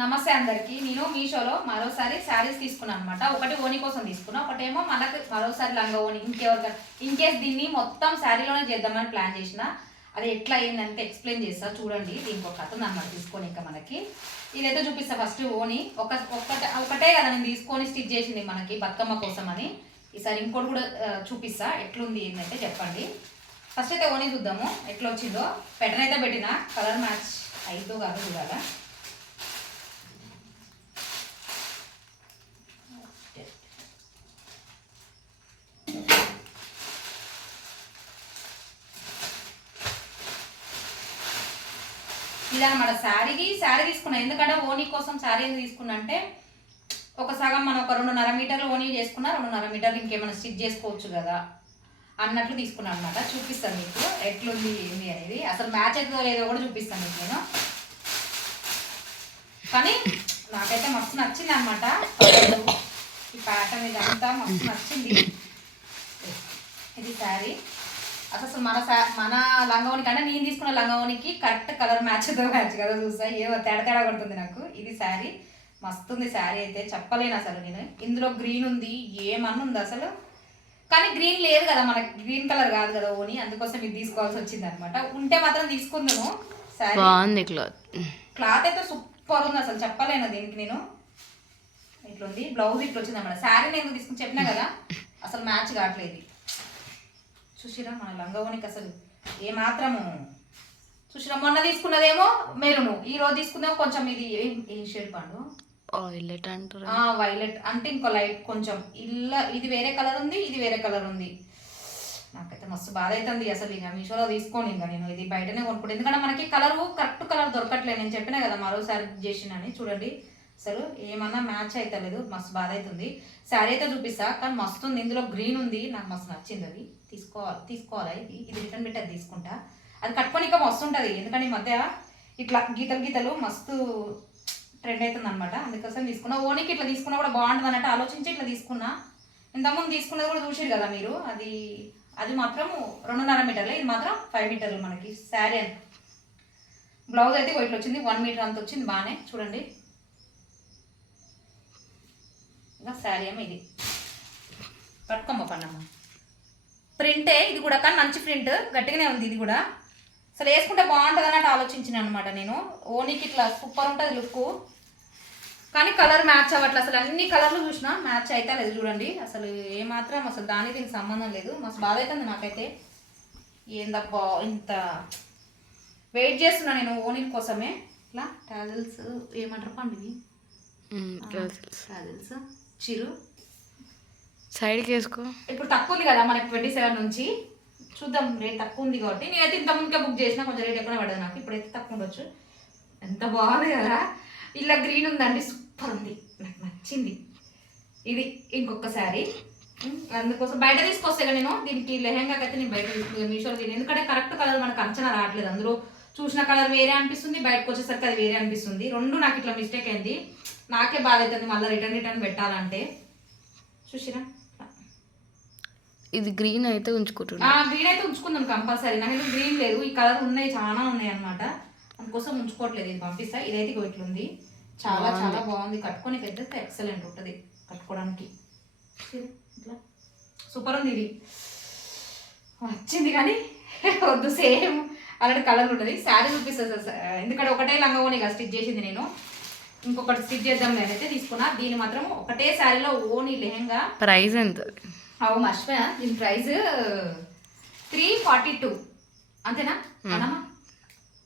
నమస్తే అందరికి. నేను మీషోలో మరోసారి శారీస్ తీసుకున్నాను అనమాట ఒకటి ఓని కోసం తీసుకున్నా. ఒకటేమో మనకు మరోసారి లంగా ఓని ఇంకెవరికి ఇన్కేస్ దీన్ని మొత్తం శారీలోనే చేద్దామని ప్లాన్ చేసిన. అది ఎట్లా అయిందంటే ఎక్స్ప్లెయిన్ చేస్తా. చూడండి దీనికి ఒక కథ అనమాట తీసుకొని ఇంకా మనకి. ఇదైతే చూపిస్తా ఫస్ట్ ఓని ఒక ఒక్కటే ఒకటే కదా నేను తీసుకొని స్టిచ్ చేసింది మనకి బతుకమ్మ కోసం అని ఈసారి ఇంకోటి కూడా చూపిస్తా. ఎట్లుంది ఏంటంటే చెప్పండి. ఫస్ట్ అయితే ఓని చూద్దాము. ఎట్లా వచ్చిందో పెటర్న్ అయితే పెట్టిన. కలర్ మ్యాచ్ అయితో కాదు చూడాలా. ఇలా మన శారీకి శారీ తీసుకున్నా. ఎందుకంటే ఓనీ కోసం శారీ ఎందుకు తీసుకున్నా అంటే ఒక సగం మనం ఒక రెండున్నర మీటర్లు ఓనీ చేసుకున్నా రెండున్నర మీటర్లు ఇంకేమైనా స్టిచ్ చేసుకోవచ్చు కదా. అన్నట్లు తీసుకున్నాను అనమాట చూపిస్తాను మీకు. ఎట్లుంది ఏంది అనేది. అసలు మ్యాచ్ అయితే లేదో కూడా చూపిస్తాను మీకు నేను. కానీ నాకైతే మస్తు నచ్చింది అనమాట ఈ ప్యాటర్న్ ఇదంతా మస్తు నచ్చింది. ఇది శారీ. అసలు మన మన లంగవని కంటే నేను తీసుకున్న లంగవనికి కరెక్ట్ కలర్ మ్యాచ్తో మ్యాచ్ కదా చూసా ఏమో తేడా తేడా కొడుతుంది నాకు. ఇది శారీ. మస్తుంది శారీ అయితే చెప్పలేను అసలు నేను. ఇందులో గ్రీన్ ఉంది ఏమన్నా ఉంది అసలు. కానీ గ్రీన్ లేదు కదా మనకి. గ్రీన్ కలర్ కాదు కదా ఓని. అందుకోసం ఇది తీసుకోవాల్సి వచ్చింది అనమాట ఉంటే మాత్రం తీసుకుందాము శారీ. బాగుంది క్లాత్. క్లాత్ అయితే సూపర్ ఉంది అసలు. చెప్పలేను దీనికి నేను. ఇట్లుంది. బ్లౌజ్ ఇట్లా వచ్చింది అన్నమాట. శారీ నేను తీసుకుని చెప్పినా కదా అసలు మ్యాచ్ కావట్లేదు. చూసిరా మన లంగవనికి అసలు ఏ మాత్రము చూసిరా మొన్న తీసుకున్నదేమో మెరును. ఈ రోజు తీసుకుందేమో కొంచెం ఇది ఏం- షేడ్ పండు ఆయిలెట్ అంటారు. వైలెట్. అంటే ఇంకో లైట్ కొంచెం ఇల్ల ఇది వేరే కలర్ ఉంది ఇది వేరే కలర్ ఉంది. నాకైతే మస్తు బాధ అవుతుంది అసలు ఇక మీషోలో తీసుకోని ఇంకా నేను. ఇది బయటనే కొనుక్కుంటే. ఎందుకంటే మనకి కలర్ కరెక్ట్ కలర్ దొరకట్లేదు. నేను చెప్పినా కదా మరోసారి చేసినని. చూడండి. అసలు ఏమన్నా మ్యాచ్ అవుతలేదు మస్తు బాధ అవుతుంది శారీ అయితే చూపిస్తా కానీ మస్తు ఉంది ఇందులో గ్రీన్ ఉంది. నాకు మస్తు నచ్చింది అది. తీసుకోవాలి తీసుకోవాలి ఇది? ఇది రిటర్న్ పెట్టి అది తీసుకుంటా. అది కట్టుకొని ఇంకా మస్తు ఉంటుంది. ఎందుకంటే ఈ మధ్య ఇట్లా గీతలు గీతలు మస్తు ట్రెండ్ అవుతుంది అనమాట అందుకోసం తీసుకున్నా. ఓనికి ఇట్లా తీసుకున్నా కూడా బాగుంటుంది అన్నట్టు ఆలోచించి ఇట్లా తీసుకున్నా. ఇంతకుముందు తీసుకున్నది కూడా చూసారు కదా మీరు? అది అది మాత్రం రెండున్నర మీటర్లు ఇది మాత్రం ఫైవ్ మీటర్లు మనకి శారీ అని. బ్లౌజ్ అయితే ఇట్లా వచ్చింది వన్ మీటర్ అంత వచ్చింది బాగానే చూడండి. ఇంకా శారీ ఏమో ఇది. పట్టుకోమ్మ పన్నమ్మ. ప్రింటే ఇది కూడా కానీ మంచి ప్రింట్ గట్టిగానే ఉంది ఇది కూడా. అసలు వేసుకుంటే బాగుంటుంది అన్నట్టు ఆలోచించిన అనమాట నేను. ఓనికి ఇట్లా సూపర్ ఉంటుంది లుక్ కానీ కలర్ మ్యాచ్ అవ్వట్లేదు అసలు అన్ని కలర్లు చూసినా మ్యాచ్ అయితే లేదు చూడండి. అసలు ఏమాత్రం అసలు దానికి దీనికి సంబంధం లేదు. మస్తు బాధ అవుతుంది నాకైతే. ఏందబ్బా ఇంత వెయిట్ చేస్తున్నా నేను ఓని కోసమే. ఇట్లా టాజల్స్ ఏమంటారు పండువి? టాజల్స్ చిరు. సైడ్కి వేసుకో ఇప్పుడు తక్కువ ఉంది కదా మనకి ట్వంటీ సెవెన్ నుంచి. చూద్దాం రేట్ తక్కువ ఉంది కాబట్టి. నేనైతే ఇంత ముందుకే బుక్ చేసిన కొంచెం రేట్ ఎక్కువ పడదు నాకు. ఇప్పుడైతే తక్కువ ఉండొచ్చు ఎంత బాగుంది కదా. ఇలా గ్రీన్ ఉందండి సూపర్ ఉంది. నాకు నచ్చింది. ఇది ఇంకొక శారీ. అందుకోసం బయట తీసుకొస్తే కదా నేను దీనికి లెహెంగాకి అయితే నేను బయట తీసుకు- మీషోలో తిని ఎందుకంటే కరెక్ట్ కలర్ మనకు అంచనా రావట్లేదు. అందులో చూసిన కలర్ వేరే అనిపిస్తుంది బయటకు వచ్చేసరికి అది వేరే అనిపిస్తుంది. రెండు నాకు ఇట్లా మిస్టేక్ అయింది. నాకే బాధ అవుతుంది మళ్ళీ రిటర్న్ రిటర్న్ పెట్టాలంటే. చూసిరా ఇది గ్రీన్ అయితే ఉంచుకుంటున్నా. గ్రీన్ అయితే ఉంచుకుందాం కంపల్సరీ. నాకు గ్రీన్ లేదు. ఈ కలర్ ఉన్నాయి చాలా ఉన్నాయి అన్నమాట. అందుకోసం ఉంచుకోవట్లేదు ఇది పంపిస్తా. ఇదైతే ఇట్లుంది. చాలా చాలా బాగుంది. కట్టుకొని పెద్ద ఎక్సలెంట్ ఉంటుంది కట్టుకోవడానికి. ఇట్లా. సూపర్ ఉంది ఇది. వచ్చింది కానీ వద్దు సేమ్. అలాంటి కలర్ ఉంటుంది. శారీ చూపిస్తుంది ఎందుకంటే ఒకటే లంగా కదా స్టిచ్ చేసింది నేను. ఇంకొకటి స్టిచ్ చేద్దాం నేనైతే తీసుకున్నా. దీని మాత్రం ఒకటే శారీలో ఓని లెహెంగా. ప్రైస్ ఎంత? అవు మర్చిపోయా. దీని ప్రైస్ త్రీ ఫార్టీ టూ అంతేనా?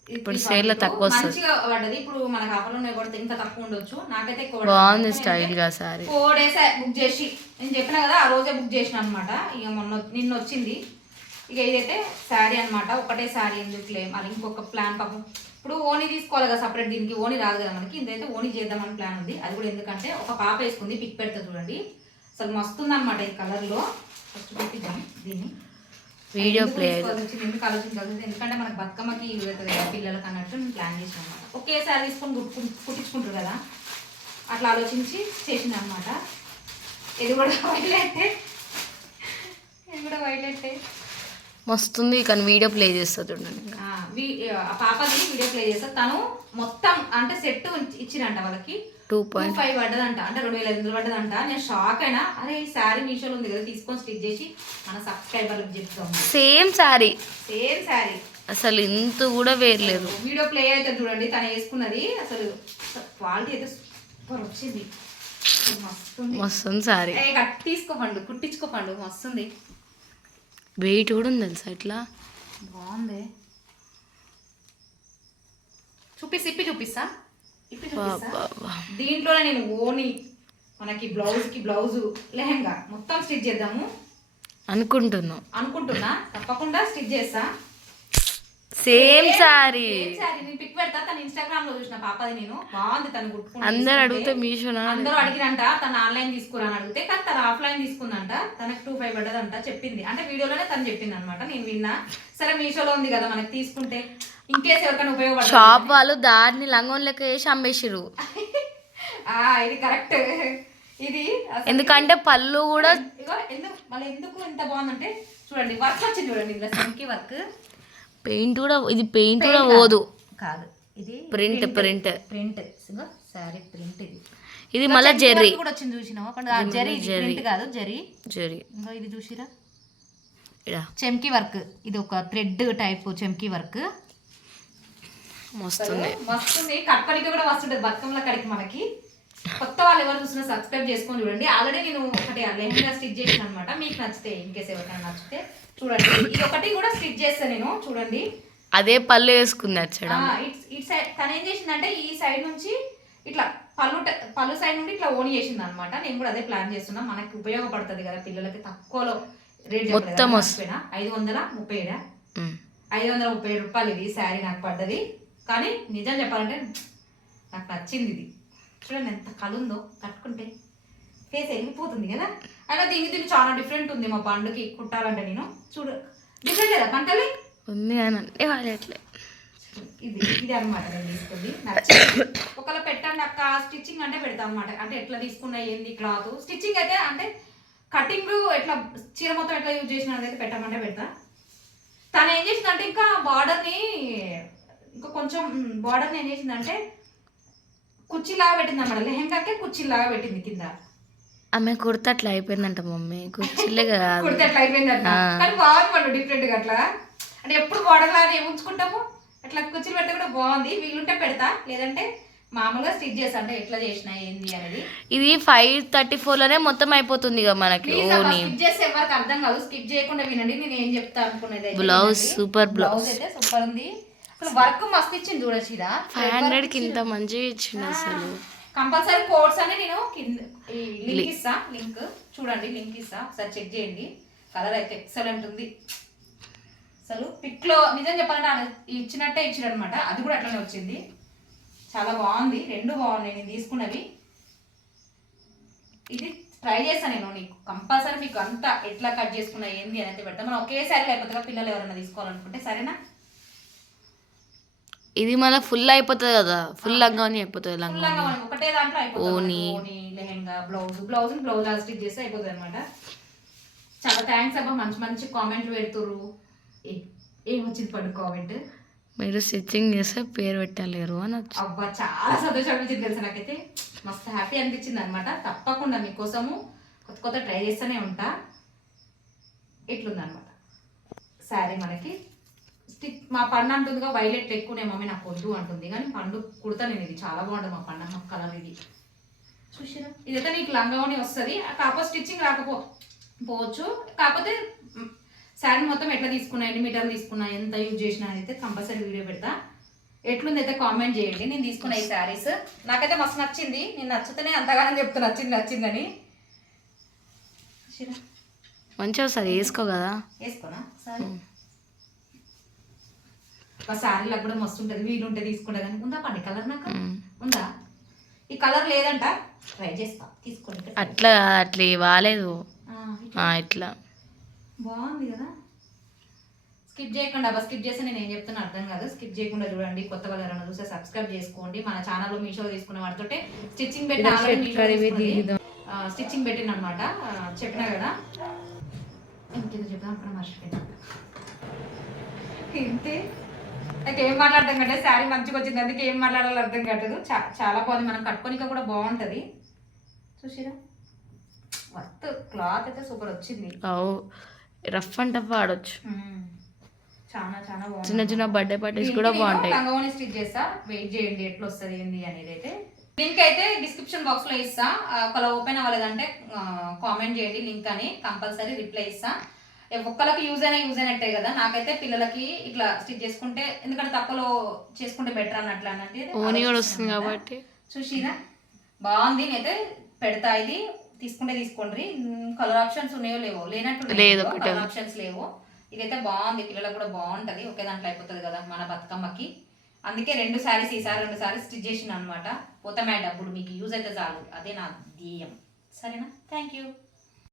ఇది ఇప్పుడు 342. sale లో తక్కువ. మంచిగా పడ్డది. ఇప్పుడు మనకు ఆఫర్ ఉన్నాయి కూడా ఇంకా తక్కువ ఉండొచ్చు. నాకైతే. బాగుంది స్టైల్గా సారీ ఫోర్ డేస్ బుక్ చేసి. నేను చెప్పిన కదా ఆ రోజే బుక్ చేసిన అనమాట ఇక మొన్న నిన్న వచ్చింది. ఇక ఇదైతే శారీ అన్నమాట. ఒకటే శారీ ఎందుకులే? మరి ఇంకొక ప్లాన్ పాపం. ఇప్పుడు ఓని తీసుకోవాలి కదా సపరేట్ దీనికి ఓని రాదు కదా మనకి ఇదైతే ఓని చేద్దామని ప్లాన్ ఉంది. అది కూడా ఎందుకంటే ఒక పాప వేసుకుంది పిక్ పెడతా చూడండి. అసలు మస్తుంది అనమాట ఈ కలర్లో ఫస్ట్ చూపిద్దాం దీన్ని. వీడియో ఎందుకు ప్లే ఎందుకు ఆలోచించాల్సి వచ్చింది? ఎందుకంటే మనకు బతుకమ్మకి అవుతుంది కదా పిల్లలకి అన్నట్టు నేను ప్లాన్ చేసిన అనమాట ఒకేసారి తీసుకొని కుట్టు కుట్టించుకుంటారు కదా. అట్లా ఆలోచించి చేసింది అనమాట ఇది కూడా వైలెట్ ఇది కూడా వైలెట్ మస్తుంది కానీ వీడియో ప్లే చేస్తా చూడండి. పాపది వీడియో ప్లే చేస్తా. తను మొత్తం అంటే సెట్ ఇచ్చిరంట వాళ్ళకి. టూ పాయింట్ ఫైవ్ పడ్డదంట. అంటే రెండు వేల ఐదు వందలు పడ్డదంట. నేను షాక్ అయినా అరే ఈ శారీ మీషోలో ఉంది కదా తీసుకొని స్టిచ్ చేసి మన సబ్స్క్రైబర్లకు చెప్తాం సేమ్ శారీ. సేమ్ శారీ. అసలు ఇంత కూడా వేరలేదు వీడియో ప్లే అయితే చూడండి తను వేసుకున్నది. అసలు క్వాలిటీ అయితే సూపర్ వచ్చింది. మస్తుంది. మస్తుంది కట్ తీసుకోపండు కుట్టించుకోపండు మస్తుంది. వెయిట్ కూడా ఉంది తెలుసా ఇట్లా? బాగుంది. చూపిస్తా ఇప్పి చూపిస్తా. ఇప్పి చూపిస్తా. బాబా దీంట్లోనే నేను ఓని మనకి బ్లౌజ్కి బ్లౌజ్ లెహంగా మొత్తం స్టిచ్ చేద్దాము. అనుకుంటున్నాం. అనుకుంటున్నా తప్పకుండా స్టిచ్ చేస్తా. సేమ్ సారీ నేను పిక్ పెడతా తన ఇన్స్టాగ్రామ్లో చూసిన పాపది నేను. బాగుంది తను గుట్టుకుంటే. అందరు అడిగితే మీషోనా అందరూ అడిగిరంట తను ఆన్లైన్ తీసుకురా అని అడిగితే కానీ తను ఆఫ్లైన్ తీసుకుందంట. తనకు టూ ఫైవ్ పడ్డదంట చెప్పింది. అంటే వీడియోలోనే తను చెప్పింది అనమాట నేను విన్నా. సరే మీషోలో ఉంది కదా మనకి తీసుకుంటే. ఇన్ కేసు ఎవరికైనా ఉపయోగపడుతుంది. షాప్ వాళ్ళు దాన్ని లంగం లెక్క వేసి అమ్మేసిరు ఇది కరెక్ట్ ఇది ఎందుకంటే పళ్ళు కూడా ఎందుకు మళ్ళీ ఎందుకు ఇంత బాగుందంటే చూడండి వర్క్ వచ్చింది చూడండి ఇందులో సంకి వర్క్ పెయింట్ కూడా ఇది పెయింట్ కూడా పోదు. కాదు. ఇది print print. Print. Sorry print ఇది. ఇది మళ్ళా జెర్రీ కూడా వచ్చింది చూసినావా? పండు? ఆ జరీ ఇది ప్రింట్ కాదు జరీ జెర్రీ. ఇంకా ఇది చూసిరా? ఇడా. చెమ్కీ వర్క్. ఇది ఒక థ్రెడ్ టైప్ చెమ్కీ వర్క్. మస్తుంది వస్తుంది కట్పడికి కూడా వస్తుంటది బతుకమ్మల కడికి మనకి. కొత్త వాళ్ళు ఎవరు చూసినా సబ్స్క్రైబ్ చేసుకొని చూడండి. ఆల్రెడీ నేను ఒకటి లెహంగా స్టిచ్ చేసిన అనమాట మీకు నచ్చితే ఇన్ కేస్ ఎవరికైనా నచ్చితే చూడండి. ఇది ఒకటి కూడా స్టిచ్ చేస్తాను నేను చూడండి. అదే పళ్ళు వేసుకుంది ఆ, ఇట్ సైడ్ తను ఏం చేసిందంటే ఈ సైడ్ నుంచి ఇట్లా పళ్ళు పళ్ళు సైడ్ నుండి ఇట్లా ఓన్ చేసింది అనమాట నేను కూడా అదే ప్లాన్ చేస్తున్నా. మనకి ఉపయోగపడుతుంది కదా పిల్లలకి తక్కువలో రేట్ మొత్తం ఐదు వందల ముప్పై ఏడా. ఐదు వందల ముప్పై ఏడు రూపాయలు ఇది శారీ నాకు పడ్డది. కానీ నిజం చెప్పాలంటే నాకు నచ్చింది ఇది. చూడండి ఎంత కలుందో కట్టుకుంటే ఫేస్ వెళ్ళిపోతుంది కదా? అయినా దీనికి దీనికి చాలా డిఫరెంట్ ఉంది మా పండుకి కుట్టాలంటే నేను. చూడు డిఫరెంట్ లేదా పంటలే? ఉంది అని అంటే వాళ్ళట్లే ఇది ఇది అనమాట నేను తీసుకుంది. ఒకవేళ పెట్టండి అక్క స్టిచ్చింగ్ అంటే పెడతాం అనమాట అంటే ఎట్లా తీసుకున్నా ఏంది క్లాత్? స్టిచ్చింగ్ అయితే అంటే కటింగ్ ఎట్లా చీర మొత్తం ఎట్లా యూజ్ చేసిన అయితే పెట్టమంటే పెడతా. తను ఏం చేసిందంటే ఇంకా బార్డర్ని ఇంకా కొంచెం బార్డర్ని ఏం చేసిందంటే కుర్చీలాగా పెట్టింది అనమాట లెహంగాకే కుర్చీలాగా పెట్టింది కింద. ఆమె కుర్త అట్లా అయిపోయిందంట మమ్మీ కుర్చీలే కాదు. కుడితే అట్లా అయిపోయింది అట్లా ఆ. కానీ బాగుంది పండు డిఫరెంట్గా అట్లా. అంటే ఎప్పుడు ఏం ఉంచుకుంటాము అట్లా కుర్చీలు పెడితే కూడా బాగుంది. వీలుంటే పెడతా. లేదంటే మామూలుగా స్టిచ్ చేస్తా. అంటే ఎట్లా చేసినా ఏంది అనేది. ఇది ఫైవ్ థర్టీ లోనే మొత్తం అయిపోతుంది ఇక మనకి ఓని. స్కిప్ చేస్తే ఎవరికి అర్థం కాదు. స్కిప్ చేయకుండా వినండి. నేను ఏం చెప్తా అనుకునేది అయితే బ్లౌజ్ వినండి. సూపర్ బ్లౌజ్ బ్లౌజ్ అయితే సూపర్ ఉంది. వర్క్ మస్తు ఇచ్చింది చూడచ్చు ఇదా ఫైవ్ హండ్రెడ్కి ఇంత మంచిగా ఇచ్చింది అసలు. కంపల్సరీ కోడ్స్ అని నేను కింద లింక్ ఇస్తా లింక్ చూడండి లింక్ ఇస్తా. ఒకసారి చెక్ చేయండి. కలర్ అయితే ఎక్సలెంట్ ఉంది. అసలు పిక్లో నిజం చెప్పాలంటే ఇచ్చినట్టే ఇచ్చాడు అనమాట అది కూడా అట్లనే వచ్చింది. చాలా బాగుంది. రెండు బాగున్నాయి. నేను తీసుకున్నవి. ఇది ట్రై చేస్తాను నేను నీకు. కంపల్సరీ మీకు అంతా ఎట్లా కట్ చేసుకున్నా ఏంది అని అయితే పెడతా. మనం ఒకేసారి లేకపోతే పిల్లలు ఎవరైనా తీసుకోవాలనుకుంటే సరేనా? ఇది మళ్ళీ ఫుల్ అయిపోతుంది కదా. ఫుల్ లంగాని అయిపోతుంది లంగా. మనం ఒకటే దాంట్లో అయిపోతుంది lehenga blouse. Blouse blouse stitch చేస్తే అయిపోతుంది అనమాట చాలా థ్యాంక్స్ అబ్బా మంచి మంచి కామెంట్లు పెడుతురు ఏ- ఏం వచ్చింది పడు కామెంట్ మీరు స్టిచ్చింగ్ చేస్తే పేరు పెట్టలేరు అని అబ్బా చాలా సంతోషం అనిపించింది తెలుసా నాకైతే. మస్తు హ్యాపీ అనిపించింది అనమాట తప్పకుండా మీకోసము కొత్త కొత్త ట్రై చేస్తూనే ఉంటా. ఇట్లుందనమాట శారీ మనకి స్టిక్ మా పండు అంటుందిగా వైలెట్ ఎక్కువనే మమ్మీ నాకు వద్దు అంటుంది. కానీ పండు కుడతా నేను ఇది చాలా బాగుంటుంది మా పండు మా కలర్ ఇది. చూసిరా? ఇదైతే నీకు లంగావని వస్తుంది. కాకపోతే స్టిచ్చింగ్ రాకపో పోవచ్చు. కాకపోతే శారీ మొత్తం ఎట్లా తీసుకున్నా ఎన్ని మీటర్లు తీసుకున్నా ఎంత యూజ్ చేసినా అయితే కంపల్సరీ వీడియో పెడతా. ఎట్లుంది అయితే కామెంట్ చేయండి. నేను తీసుకున్న ఈ శారీస్. నాకైతే మస్తు నచ్చింది. నేను నచ్చితేనే అంతగానో చెప్తా నచ్చింది నచ్చిందని చూసిరా? మంచిగా వస్తుంది. వేసుకో కదా. వేసుకోనా? సారీ. ఒక శారీలకు కూడా మస్తు ఉంటుంది వీలుంటే తీసుకుంటా కానీ ఉందా పండి కలర్ నాకు. ఉందా? ఈ కలర్ లేదంట ట్రై చేస్తా తీసుకోండి అట్లా అట్లా వాలేదు. ఆ, ఆ, ఇట్లా. బాగుంది కదా? స్కిప్ చేయకుండా అబ్బా స్కిప్ చేస్తే నేను ఏం చెప్తున్నా అర్థం కాదు. స్కిప్ చేయకుండా చూడండి కొత్త వాళ్ళు ఎవరైనా చూస్తే సబ్స్క్రైబ్ చేసుకోండి. మన ఛానల్లో మీషో తీసుకున్న వాటితోటే స్టిచ్చింగ్ పెట్టిన స్టిచ్చింగ్ పెట్టిన అనమాట చెప్పినా కదా? ఇంకేదో చెప్దాం అక్కడ మర్చిపోయినా. ఏంటి? నాకు ఏం మాట్లాడటం కంటే శారీ మంచిగా వచ్చింది అందుకే ఏం మాట్లాడాలో అర్థం కావట్లేదు. చా- చాలా బాగుంది. మనం కట్టుకోనిక కూడా బాగుంటుంది. చూసిరా? వర్త్ క్లాత్ అయితే సూపర్ వచ్చింది. రఫ్ అండ్ టఫ్ ఆడొచ్చు. చాలా చాలా బాగుంది చిన్న చిన్న బర్త్డే పార్టీస్ కూడా బాగుంటాయి. లంగవని స్టిచ్ చేస్తా. వెయిట్ చేయండి ఎట్లా వస్తుంది ఏంది అనేది అయితే. లింక్ అయితే డిస్క్రిప్షన్ బాక్స్లో ఇస్తా. ఒకవేళ ఓపెన్ అవ్వలేదంటే కామెంట్ చేయండి లింక్ అని. కంపల్సరీ రిప్లై ఇస్తా. ఏ ఒక్కళ్ళకి యూజ్ అయినా యూజ్ అయినట్టే కదా. నాకైతే పిల్లలకి ఇట్లా స్టిచ్ చేసుకుంటే ఎందుకంటే తక్కువలో చేసుకుంటే బెటర్ అన్నట్లు అన్నట్టు కాబట్టి. చూసిరా? బాగుంది నేనైతే పెడతా ఇది. తీసుకుంటే తీసుకోండి. కలర్ ఆప్షన్స్ ఉన్నాయో లేవో? లేనట్టు లేదు, కలర్. ఆప్షన్స్ లేవు? ఇదైతే బాగుంది. పిల్లలకు కూడా బాగుంటది. ఒకే దాంట్లో అయిపోతుంది కదా మన బతుకమ్మకి. అందుకే రెండు సారీస్ ఈసారి రెండు సారీస్ స్టిచ్ చేసిన అనమాట పోతామే డబ్బులు. మీకు యూజ్ అయితే చాలు. అదే నా ధ్యేయం. సరేనా? Thank you